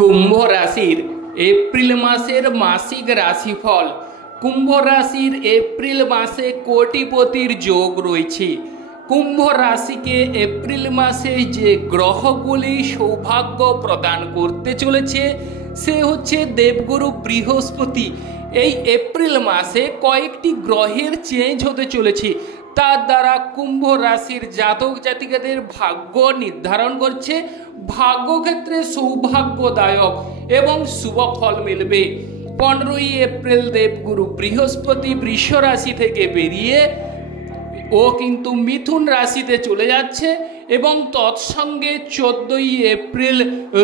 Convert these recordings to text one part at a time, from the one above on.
কুম্ভ রাশির এপ্রিল মাসের মাসিক রাশিফল। কুম্ভ রাশির এপ্রিল মাসে কোটিপতির যোগ রয়েছে। কুম্ভ রাশিকে এপ্রিল মাসে যে গ্রহগুলি সৌভাগ্য প্রদান করতে চলেছে সে হচ্ছে দেবগুরু বৃহস্পতি। এই এপ্রিল মাসে কয়েকটি গ্রহের চেঞ্জ হতে চলেছে, তার দ্বারা কুম্ভ রাশির জাতক জাতিকাদের ভাগ্য নির্ধারণ করছে। ভাগ্যক্ষেত্রে সৌভাগ্যদায়ক এবং শুভ ফল মিলবে। 15ই এপ্রিল দেবগুরু বৃহস্পতি বৃষ রাশি থেকে বেরিয়ে ও কিন্তু মিথুন রাশিতে চলে যাচ্ছে এবং তৎসঙ্গে 14ই এপ্রিল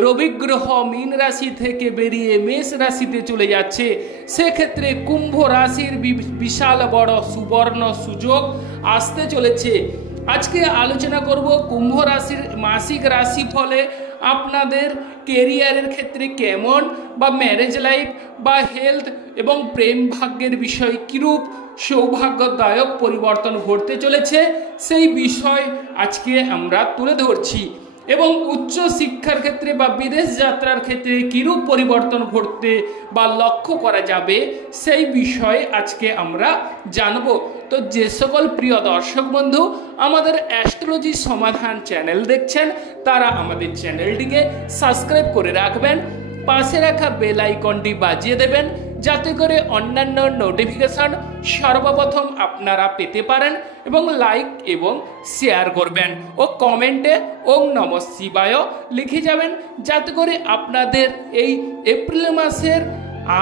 রবিগ্রহ মীন রাশি থেকে বেরিয়ে মেষ রাশিতে চলে যাচ্ছে। সেক্ষেত্রে কুম্ভ রাশির বিশাল বড় সুবর্ণ সুযোগ আসতে চলেছে। আজকে আলোচনা করব কুম্ভ রাশির মাসিক রাশি ফলে আপনাদের কেরিয়ারের ক্ষেত্রে কেমন, বা ম্যারেজ লাইফ বা হেলথ এবং প্রেম ভাগ্যের বিষয় কিরূপ সৌভাগ্যদায়ক পরিবর্তন ঘটতে চলেছে সেই বিষয় আজকে আমরা তুলে ধরছি। এবং উচ্চ শিক্ষার ক্ষেত্রে বা বিদেশ যাত্রার ক্ষেত্রে কিরূপ পরিবর্তন ঘটতে বা লক্ষ্য করা যাবে সেই বিষয়ে আজকে আমরা জানব। তো যে সকল প্রিয় দর্শক বন্ধু আমাদের অ্যাস্ট্রোলজি সমাধান চ্যানেল দেখছেন তারা আমাদের চ্যানেলটিকে সাবস্ক্রাইব করে রাখবেন, পাশে রাখা বেল আইকনটি বাজিয়ে দেবেন যাতে করে অন্যান্য নোটিফিকেশন সর্বপ্রথম আপনারা পেতে পারেন, এবং লাইক এবং শেয়ার করবেন ও কমেন্টে ওম নমঃ শিবায় লিখে যাবেন যাতে করে আপনাদের এই এপ্রিল মাসের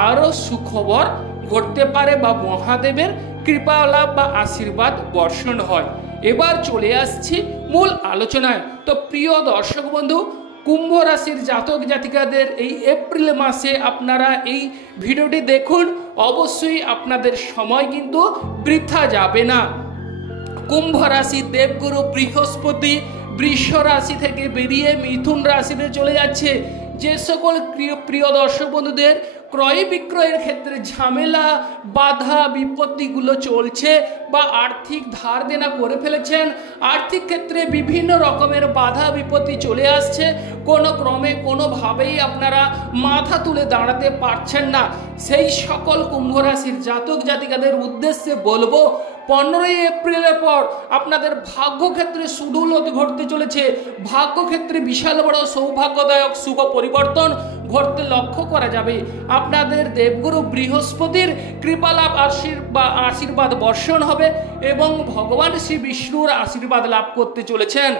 আরও সুখবর ঘটতে পারে বা মহাদেবের কৃপা লাভ বা আশীর্বাদ বর্ষণ হয়। এবার চলে আসছি মূল আলোচনায়। তো প্রিয় দর্শক বন্ধু, কুম্ভ রাশির জাতক জাতিকাদের এই এপ্রিল মাসে আপনারা এই ভিডিওটি দেখুন, অবশ্যই আপনাদের সময় কিন্তু বৃথা যাবে না। কুম্ভ রাশি দেবগুরু বৃহস্পতি বৃষ রাশি থেকে বেরিয়ে মিথুন রাশিতে চলে যাচ্ছে। যে সকল প্রিয় দর্শক বন্ধুদের ক্রয় বিক্রয়ের ক্ষেত্রে ঝামেলা বাধা বিপত্তিগুলো চলছে বা আর্থিক ধার দেনা করে ফেলেছেন, আর্থিক ক্ষেত্রে বিভিন্ন রকমের বাধা বিপত্তি চলে আসছে, কোনো ক্রমে কোনোভাবেই আপনারা মাথা তুলে দাঁড়াতে পারছেন না, সেই সকল কুম্ভ রাশির জাতক জাতিকাদের উদ্দেশ্যে বলবো 15ই এপ্রিলের পর আপনাদের ভাগ্যক্ষেত্রে সুদূলতি ঘটতে চলেছে। ভাগ্যক্ষেত্রে বিশাল বড় সৌভাগ্যদায়ক শুভ পরিবর্তন ঘটতে লক্ষ্য করা যাবে। আপনাদের দেবগুরু বৃহস্পতির কৃপালাভ আশীর্বাদ বর্ষণ হবে এবং ভগবান শ্রী বিষ্ণুর আশীর্বাদ লাভ করতে চলেছেন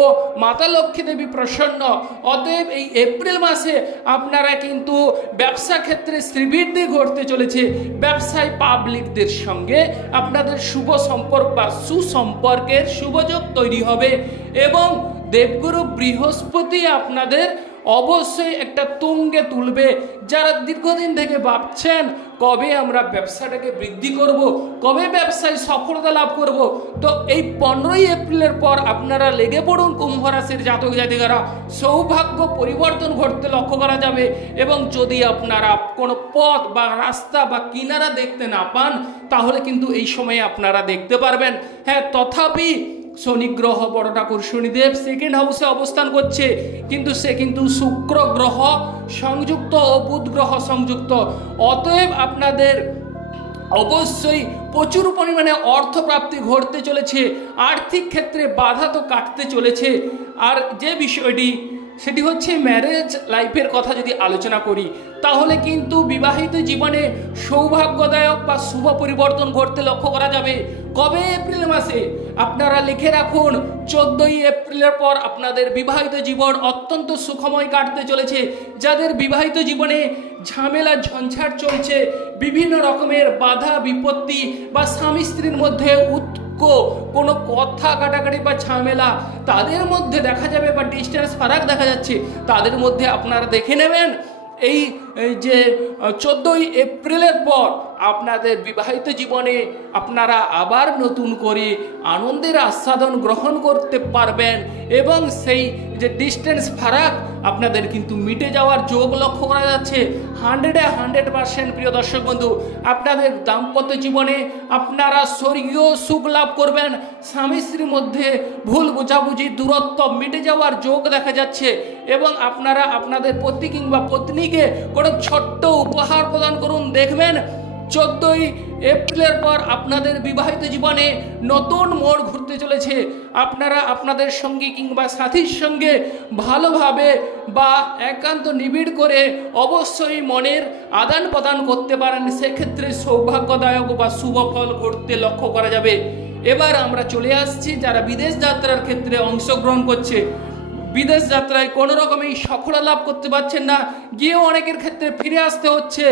ও মাতা লক্ষ্মী দেবী প্রসন্ন। অতএব এই এপ্রিল মাসে আপনারা কিন্তু ব্যবসা ক্ষেত্রে শ্রীবৃদ্ধি ঘটতে চলেছে। ব্যবসায় পাবলিকদের সঙ্গে আপনাদের শুভ সম্পর্ক বা সুসম্পর্কের শুভযোগ তৈরি হবে এবং দেবগুরু বৃহস্পতি আপনাদের অবশ্যই একটা তুঙ্গে তুলবে। যারা দীর্ঘদিন থেকে ভাবছেন কবে আমরা ব্যবসাটাকে বৃদ্ধি করব, কবে ব্যবসায় সফলতা লাভ করব, তো এই 15ই এপ্রিলের পর আপনারা লেগে পড়ুন কুম্ভ রাশির জাতক জাতিকারা। সৌভাগ্য পরিবর্তন ঘটতে লক্ষ্য করা যাবে এবং যদি আপনারা কোনো পথ বা রাস্তা বা কিনারা দেখতে না পান তাহলে কিন্তু এই সময়ে আপনারা দেখতে পারবেন। হ্যাঁ, তথাপি শনি গ্রহ বড় ঠাকুর শনিদেব সেকেন্ড হাউসে অবস্থান করছে, কিন্তু সে কিন্তু শুক্র গ্রহ সংযুক্ত ও বুধ গ্রহ সংযুক্ত। অতএব আপনাদের অবশ্যই প্রচুর পরিমাণে অর্থপ্রাপ্তি ঘটতে চলেছে। আর্থিক ক্ষেত্রে বাধা তো কাটতে চলেছে। আর যে বিষয়টি সেটি হচ্ছে ম্যারেজ লাইফের কথা যদি আলোচনা করি তাহলে কিন্তু বিবাহিত জীবনে সৌভাগ্যদায়ক বা শুভ পরিবর্তন ঘটতে লক্ষ্য করা যাবে। কবে? এপ্রিল মাসে। আপনারা লিখে রাখুন 14ই এপ্রিলের পর আপনাদের বিবাহিত জীবন অত্যন্ত সুখময় কাটতে চলেছে। যাদের বিবাহিত জীবনে ঝামেলা ঝঞ্ঝাট চলছে, বিভিন্ন রকমের বাধা বিপত্তি বা স্বামী স্ত্রীর মধ্যে কোনো কথা কাটাকাটি বা ঝামেলা তাদের মধ্যে দেখা যাবে বা ডিস্টেন্স ফারাক দেখা যাচ্ছে, তাদের মধ্যে আপনারা দেখে নেবেন এই যে 14ই এপ্রিলের পর আপনাদের বিবাহিত জীবনে আপনারা আবার নতুন করে আনন্দের আস্বাদন গ্রহণ করতে পারবেন এবং সেই যে ডিস্টেন্স ফারাক আপনাদের কিন্তু মিটে যাওয়ার যোগ লক্ষ্য করা যাচ্ছে 100% প্রিয় দর্শক বন্ধু। আপনাদের দাম্পত্য জীবনে আপনারা স্বর্গীয় সুখ লাভ করবেন। স্বামী স্ত্রীর মধ্যে ভুল বোঝাবুঝি দূরত্ব মিটে যাওয়ার যোগ দেখা যাচ্ছে এবং আপনারা আপনাদের পতি কিংবা পত্নীকে কোনো ছোট্ট উপহার প্রদান করুন। দেখবেন 14ই এপ্রিলের পর আপনাদের বিবাহিত জীবনে নতুন মোড় ঘুরতে চলেছে। আপনারা আপনাদের সঙ্গী কিংবা সাথীর সঙ্গে ভালোভাবে বা একান্ত নিবিড় করে অবশ্যই মনের আদান প্রদান করতে পারেন। সেক্ষেত্রে সৌভাগ্যদায়ক বা শুভ ফল ঘটতে লক্ষ্য করা যাবে। এবার আমরা চলে আসছি যারা বিদেশ যাত্রার ক্ষেত্রে অংশগ্রহণ করছে। বিদেশ যাত্রায় কোনো রকমেই সফলতা লাভ করতে পারছেন না, গিয়েও অনেকের ক্ষেত্রে ফিরে আসতে হচ্ছে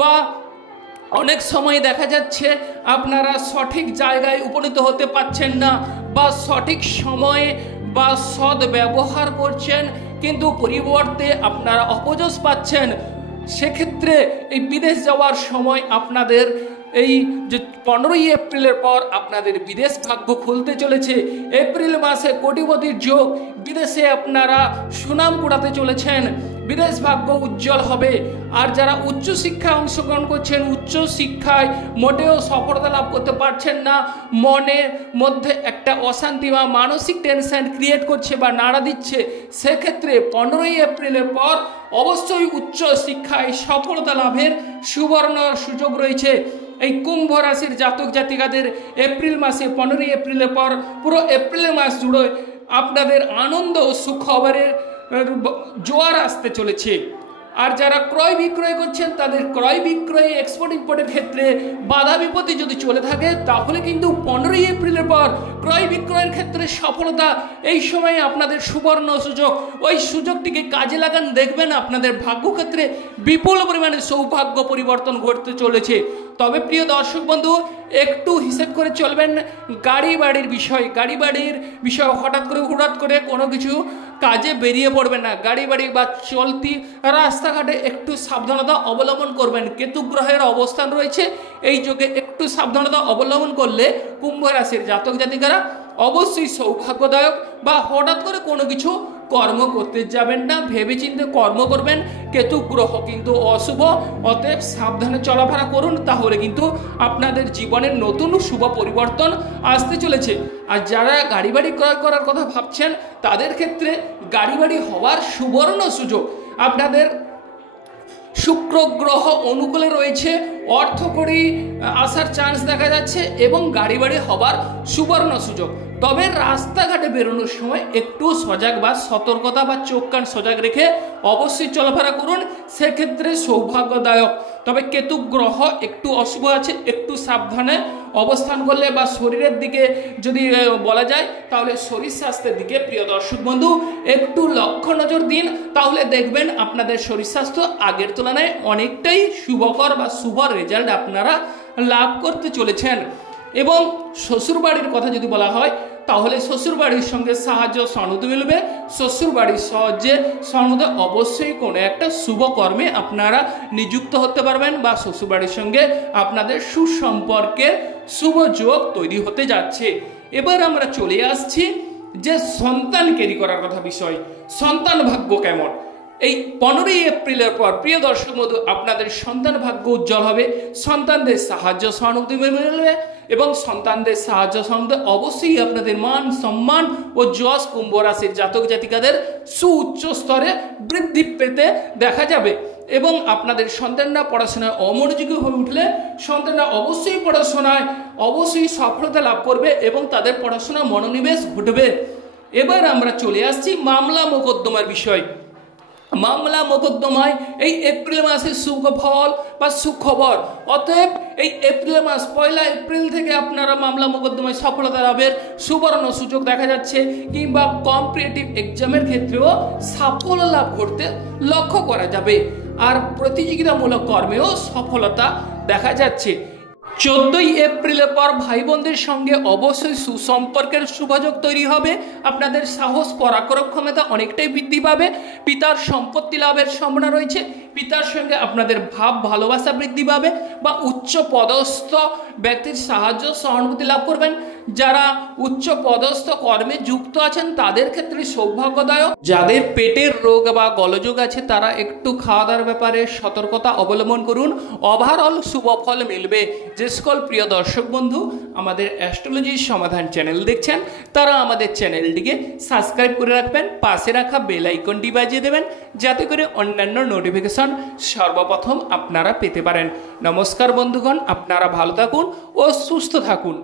বা অনেক সময় দেখা যাচ্ছে আপনারা সঠিক জায়গায় উপনীত হতে পারছেন না বা সঠিক সময়ে বা সৎ ব্যবহার করছেন কিন্তু পরিবর্তে আপনারা অপযশ পাচ্ছেন। সেক্ষেত্রে এই বিদেশ যাওয়ার সময় আপনাদের এই যে 15ই এপ্রিলের পর আপনাদের বিদেশ ভাগ্য খুলতে চলেছে। এপ্রিল মাসে কোটিপতির যোগ, বিদেশে আপনারা সুনাম কুড়াতে চলেছেন, বিদেশ ভাগ্য উজ্জ্বল হবে। আর যারা উচ্চ শিক্ষায় অংশগ্রহণ করছেন, উচ্চ শিক্ষায় মোটেও সফলতা লাভ করতে পারছেন না, মনের মধ্যে একটা অশান্তি বা মানসিক টেনশন ক্রিয়েট করছে বা নাড়া দিচ্ছে, সেক্ষেত্রে 15ই এপ্রিলের পর অবশ্যই উচ্চ শিক্ষায় সফলতা লাভের সুবর্ণ সুযোগ রয়েছে। এই কুম্ভ রাশির জাতক জাতিকাদের এপ্রিল মাসে 15ই এপ্রিলের পর পুরো এপ্রিল মাস জুড়ে আপনাদের আনন্দ ও সুখবরের জোয়ার আসতে চলেছে। আর যারা ক্রয় বিক্রয় করছেন তাদের ক্রয় বিক্রয় এক্সপোর্ট ইম্পোর্টের ক্ষেত্রে বাধা বিপত্তি যদি চলে থাকে তাহলে কিন্তু 15ই এপ্রিলের পর ক্রয় বিক্রয়ের ক্ষেত্রে সফলতা এই সময় আপনাদের সুবর্ণ সুযোগ, ওই সুযোগটিকে কাজে লাগান। দেখবেন আপনাদের ভাগ্যক্ষেত্রে বিপুল পরিমাণে সৌভাগ্য পরিবর্তন ঘটতে চলেছে। তবে প্রিয় দর্শক বন্ধু, একটু হিসেব করে চলবেন গাড়ি বাড়ির বিষয় হঠাৎ করে কোনো কিছু কাজে বেরিয়ে পড়বে না। গাড়ি বাড়ি বা চলতি রাস্তাঘাটে একটু সাবধানতা অবলম্বন করবেন। কেতু গ্রহের অবস্থান রয়েছে, এই যোগে একটু সাবধানতা অবলম্বন করলে কুম্ভ রাশির জাতক জাতিকারা অবশ্যই সৌভাগ্যদায়ক বা হঠাৎ করে কোনো কিছু কর্ম করতে যাবেন না, ভেবেচিন্তে কর্ম করবেন। কেতু গ্রহ কিন্তু অশুভ, অতএব সাবধানে চলাফেরা করুন, তাহলে কিন্তু আপনাদের জীবনের নতুন শুভ পরিবর্তন আসতে চলেছে। আর যারা গাড়ি বাড়ি ক্রয় করার কথা ভাবছেন তাদের ক্ষেত্রে গাড়ি বাড়ি হওয়ার সুবর্ণ সুযোগ। আপনাদের শুক্র গ্রহ অনুকূলে রয়েছে, অর্থকড়ি আসার চান্স দেখা যাচ্ছে এবং গাড়ি বাড়ি হবার সুবর্ণ সুযোগ। তবে রাস্তাঘাটে বেরোনোর সময় একটু সজাগ বা সতর্কতা বা চোখ কান সজাগ রেখে অবশ্যই চলাফেরা করুন, সেক্ষেত্রে সৌভাগ্যদায়ক। তবে কেতু গ্রহ একটু অশুভ আছে, একটু সাবধানে অবস্থান করলে বা শরীরের দিকে যদি বলা যায় তাহলে শরীর স্বাস্থ্যের দিকে প্রিয় দর্শক বন্ধু একটু লক্ষ্য নজর দিন, তাহলে দেখবেন আপনাদের শরীর স্বাস্থ্য আগের তুলনায় অনেকটাই শুভকর বা শুভ রেজাল্ট আপনারা লাভ করতে চলেছেন। এবং শ্বশুরবাড়ির কথা যদি বলা হয় তাহলে শ্বশুরবাড়ির সঙ্গে সাহায্য সনদ মিলবে। শ্বশুরবাড়ির সাহায্যে সনদে অবশ্যই কোনো একটা শুভ কর্মে আপনারা নিযুক্ত হতে পারবেন বা শ্বশুরবাড়ির সঙ্গে আপনাদের সুসম্পর্কের শুভ যোগ তৈরি হতে যাচ্ছে। এবার আমরা চলে আসছি যে সন্তান ক্যারি করার কথা বিষয়, সন্তান ভাগ্য কেমন। এই 15ই এপ্রিলের পর প্রিয় দর্শক বন্ধু আপনাদের সন্তান ভাগ্য উজ্জ্বল হবে, সন্তানদের সাহায্য সহানুভূতি মিলবে এবং সন্তানদের সাহায্য সহানুভূতি অবশ্যই আপনাদের মান সম্মান ও যশ কুম্ভ রাশির জাতক জাতিকাদের সুউচ্চ স্তরে বৃদ্ধি পেতে দেখা যাবে। এবং আপনাদের সন্তানরা পড়াশোনায় অমনোযোগী হয়ে উঠলে সন্তানরা অবশ্যই পড়াশোনায় অবশ্যই সফলতা লাভ করবে এবং তাদের পড়াশোনা মনোনিবেশ ঘটবে। এবার আমরা চলে আসছি মামলা মোকদ্দমার বিষয়। মামলা মোকদ্দমায় এই এপ্রিল মাসের সুফল বা সুখবর, অতএব এই এপ্রিল মাস 1 এপ্রিল থেকে আপনারা মামলা মোকদ্দমায় সফলতা লাভের সুবর্ণ সুযোগ দেখা যাচ্ছে, কিংবা কম্পিটিটিভ এক্সামের ক্ষেত্রেও সাফল্য লাভ করতে লক্ষ্য করা যাবে। আর প্রতিযোগিতামূলক কর্মেও সফলতা দেখা যাচ্ছে। 14ই এপ্রিলের পর ভাই বোনদের সঙ্গে অবশ্যই সুসম্পর্কের সুযোগ তৈরি হবে। আপনাদের সাহস পরাক্রম ক্ষমতা অনেকটাই বৃদ্ধি পাবে। পিতার সম্পত্তি লাভের সম্ভাবনা রয়েছে, পিতার সঙ্গে আপনাদের ভাব ভালোবাসা বৃদ্ধি পাবে বা উচ্চ পদস্থ ব্যক্তির সাহায্য সহানুভূতি লাভ করবেন। যারা উচ্চ পদস্থ কর্মে যুক্ত আছেন তাদের ক্ষেত্রে সৌভাগ্যদায়ক। যাদের পেটের রোগ বা গলযোগ আছে তারা একটু খাওয়া দাওয়ার ব্যাপারে সতর্কতা অবলম্বন করুন, ওভারঅল শুভ ফল মিলবে। যে সকল প্রিয় দর্শক বন্ধু আমাদের অ্যাস্ট্রোলজির সমাধান চ্যানেল দেখছেন তারা আমাদের চ্যানেলটিকে সাবস্ক্রাইব করে রাখবেন, পাশে রাখা বেল আইকনটি বাজিয়ে দেবেন যাতে করে অন্যান্য নোটিফিকেশন সর্বপ্রথম আপনারা পেতে পারেন। নমস্কার বন্ধুগণ, আপনারা ভালো থাকুন ও সুস্থ থাকুন।